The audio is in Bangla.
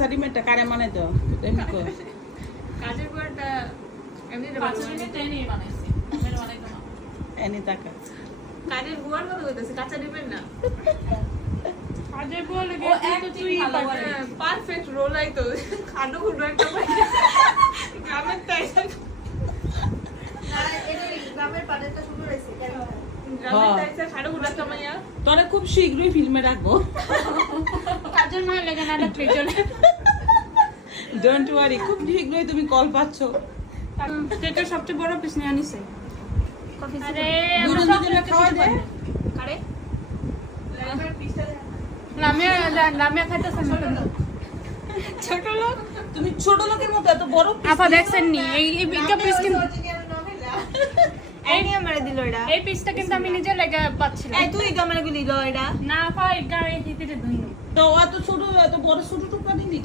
সারিমেটটা কারে মানে তো এমনি কো কাজের পরটা এমনি 5 মিনিটে নিয়ে বানাইছি মেরে বানাইতো না এনি টাকা কাজের বুয়ার কথা কইতেছে কাঁচা ডিমের না কাজের বলে ও তুই পারফেক্ট রোল আইতো খানো খুব একটা পাই গ্রামের তাই গ্রামের পাড়েটা শুরু হয়েছে কেন গ্রামের তাই খানো খুব একটা মাইয়া তোরা খুব শীঘ্রই ফিল্মে রাখবো কাজের নয় লাগে না রাখলে চলে ডোন্ট ওয়ারি খুব শীঘ্রই তুমি কল পাচ্ছ কেকের সবচেয়ে বড় পিস নিয়ে আনিছে আরে দুজন দুজনে খাওয়া দে আরে লামিয়া খাইতেছে না ছোট লোক তুমি ছোট লোকের মতো এত বড় আপা দেখছেন নি এই পিস কিন্তু এই নিয়ে মারে দিল এটা এই পিসটা কিন্তু আমি নিজে লাগা পাচ্ছিলাম এই তুই গামারে গুলি লো এটা না আপা এই গায়ে হিতে দুই তো এত ছোট এত বড় ছোট টুকরা দিলি